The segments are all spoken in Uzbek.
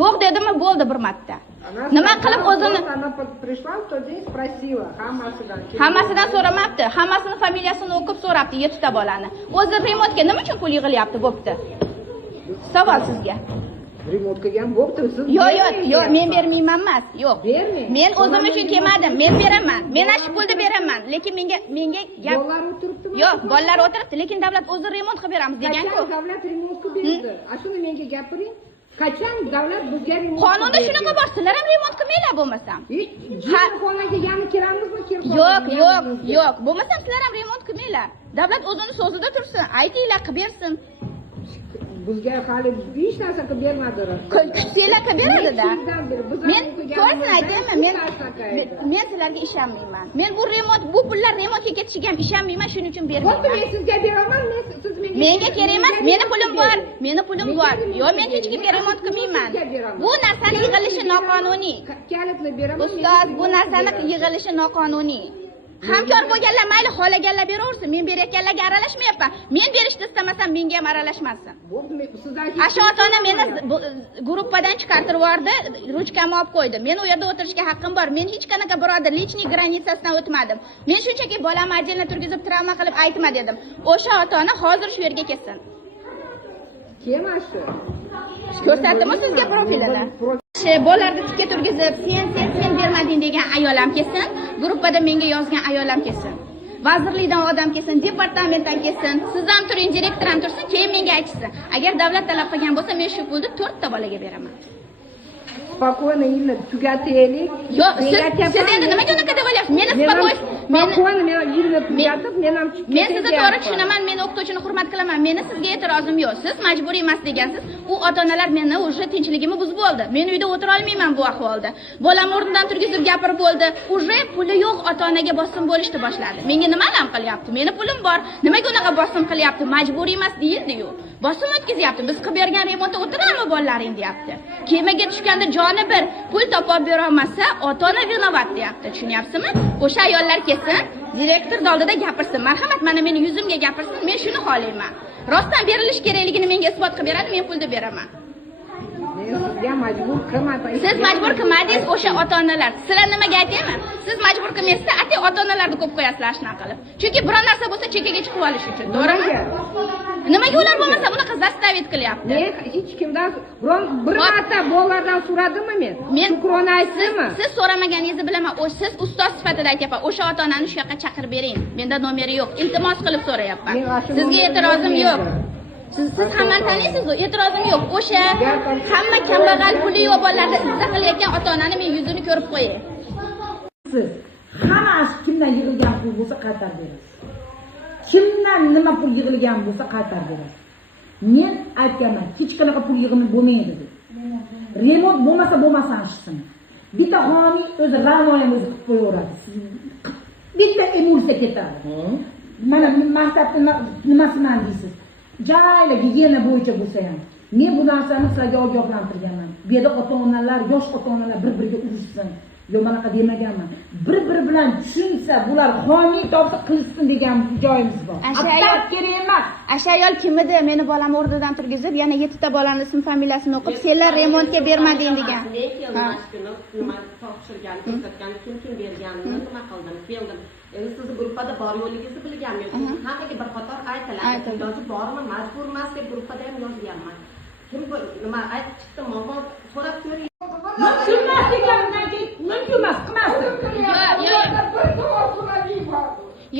Yo'q dedimi, bo'ldi bir marta. Nima qilib o'zini prishla, в тот день спросила hammasidan so'ramabdi. Hammasini familiyasini o'qib so'rabdi 7 ta bolani. O'zi remontga nima uchun pul yig'ilyapti, bo'pti? Savol sizga. Remontga ham bo'pti, siz. Yo'q, men bermayman emas. Yo'q. Men o'zim uchun kelmadim. Men beraman. Men shu pulni beraman, lekin menga gap. Bolalar o'tiribdimi? Yo'q, bolalar o'tiribdi, lekin davlat o'zi remont qilib beramiz degan-ku. Davlat remontga berdi. Shuni menga gapiring. Qachon davlat bizga remont? Qonunda shunaqa bor, sizlar ham remont qilmanglar bo'lmasam. Xonaga yana kiramizmi? Yo'q. Bo'lmasam sizlar ham remont qilmanglar. Davlat o'zini so'zida tursin, aytinglar qilib bersin. Bizga hali hech narsa qilib bermadilar. Kuchsizlar qilib beradi-da. Men to'g'risini aytaymi? Men sizlarga ishonmayman. Men bu pullar remontga ketishiga ham ishonmayman, shuning uchun bermayman. Bo'pti, men sizga beraman, siz menga kerak emas, meni pulim bor. Yo'q, men hech kimga remont qilmayman. Bu narsani yig'ilishi noqonuniy. Kalitli beraman. Ustoz, bu narsani yig'ilishi noqonuniy. Hamkor bo'lganlar mayli xohlaganlar beraversin. Men berayotganlarga aralashmayapman. Men berishni istamasam menga ham aralashmasin. Asha ota-ona meni gruppadan chiqartirib yubordi, ruchkamni olib qo'ydi. Men u yerda o'tirishga haqqim bor. Men hech qanaqa birodar lичный granitsasidan o'tmadim. Men shunchaki bolamni отдельно turgizib travma qilib aytma dedim. O'sha ota-ona hozir shu yerga kelsin. Kim shu? Ko'rsatdimmi sizga profilini? Bolalarni tikka turgizib, sen bermading degan ayol ham kelsin, gruppada menga yozgan ayol ham kelsin. Vazirlikdan odam kelsin, departamentdan kelsin, siz ham turing, direktor ham tursin, keyin menga aytsin. Agar davlat talab qilgan bo'lsa, men shu pulni 4 ta bolaga beraman. Spokойно, Inna, tugataylik. Yo'q, siz endi nimaga unaqa deb olyapsiz? Meni spokойно, men ham men sizni to'g'ri tushunaman, men o'qituvchini hurmat qilaman. Meni sizga e'tirozim yo'q. Siz majburiy emas degansiz. U ota-onalar meni уже tinchligimni buzib oldi. Men uyda o'tira olmayman bu ahvolda. Bolam o'rnidan turgizib gapirib bo'ldi. Уже puli yo'q ota-onaga bosim bo'lishni boshladi. Menga nima alam qilyapti? Meni pulim bor. Nimaga unaqa bosim qilyapti? Majburiy emas deyildi-yu. Bosim o'tkazyapti. Biz qilib bergan remontda o'tirarmi bolalaring deyapti. Kemaga tushganda joni bir pul topib bera olmasa, ota-ona vinovat deyapti. Tushunyapsizmi? O'sha ayollar kelsin, direktor oldida gapirsin. Marhamat, mana meni yuzimga gapirsin. Men shuni xohlayman. Rostdan berilish kerakligini menga isbot qilib beradi, men pulni beraman. Sizga majbur qilmadim. Siz majbur qilmadingiz o'sha ota-onalar. Sizlar nimaga aytaymi? Siz majbur qilmaysiz, ati ota-onalarni ko'p qo'yasizlar shunaqa qilib. Chunki biror narsa bo'lsa chekkaga chiqib olish uchun, to'g'rimi? Nimaga ular bo'lmasa bunaqa zastavit qilyapti? Men hech kimdan bir marta bolalardan so'radimmi men? Shukrona aytdimmi? Siz so'ramaganingizni bilaman. Siz ustoz sifatida aytyapman. O'sha ota-onani shu yoqqa chaqirib bering. Menda nomeri yo'q. Iltimos qilib so'rayapman. Sizga e'tirozim yo'q. Siz hammani taniysiz-ku, e'tirozim yo'q. O'sha hamma kambag'al puli yo'q bolalarni izza qilayotgan ota-onani men yuzini ko'rib qo'yay. Siz hammasi kimdan yig'ilgan pul bo'lsa qaytarib berasiz. Kimdan nima pul yig'ilgan bo'lsa qaytarib berasiz. Men aytganman, hech qanaqa pul yig'imi bo'lmaydi deb. Remont bo'lmasa ashsin. Bitta homiy o'zi ravnoyam o'zi qilib qo'yaveradi. Bitta emulsiya ketadi. Mana maktabda nimasiman deysiz. Joylar gigiyena bo'yicha bo'lsa ham. Men bu narsani sizlarga ogohlantirganman. Bu yerda ota-onalar, yosh ota-onalar bir-biriga urushsin. Yo manaqa demaganman. Bir-biri bilan tushunsa, bular homiy topib qilsin degan joyimiz bor. Asayol kerak emas. Asayol kim edi? Meni bolam o'rnidan turgizib, yana 7 ta bolani ism familiyasini o'qib, senlar remontga bermading degan. Men keldim, nima topshirgan, ko'rsatgan, kim berganini nima qildim, keldim. Endi sizni gruppada bor yo'qligingizni bilganman. Hammaga bir qator aytiladi. Yozib bormi, majbur emas deb gruppada ham yozganman. Kim nima aytib chiqdi, momo so'rab ko'ring. Tushunmas deganimdan keyin mumkin emas, qilmasin.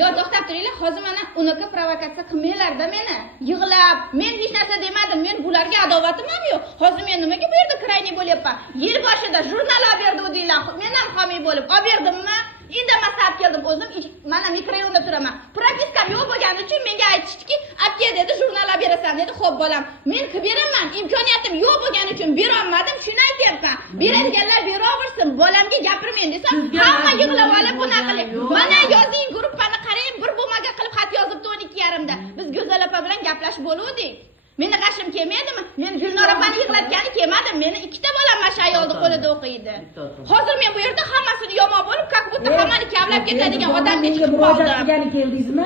Yo, to'xtab turinglar. Hozir mana unaqa provokatsiya qilmanglar-da meni. Yig'lab, men hech narsa demadim. Men bularga adovatim ham yo'q. Hozir men nimaga bu yerda krayniy bo'lyapman? Yil boshida jurnal olib berdi o'dinglar. Men ham homiy bo'lib olib berdimmi? Indamasdan keldim o'zim, mana mikrorayonda turaman. Propiskam yo'q bo'lgani uchun menga aytishdiki, "Aka" dedi, "jurnal olib berasan" dedi. "Xo'p, bolam, men qilib beraman. Imkoniyatim yo'q bo'lgani uchun bera olmadim, shuni aytyapman. Beradiganlar beraversin, bolamga gapirmang" desam, hamma yig'lab olib bunaqa qilib. Mana yozing, gruppani qarang, bir bo'lmaga qilib xat yozibdi 12:30da. Biz Go'zal opa bilan gaplashib bo'luvdik. Meni g'ashim kelmaydimi? Men Gulnor opani yig'latgani kelmadi. Meni 2 ta bolam mana shu ayolni qo'lida o'qiydi. Hozir men bu yerda hammasini yomon bo'lib, как будто hammani kavlab ketadigan odamga chiqib qoldim. Murojaat qilgani keldingizmi?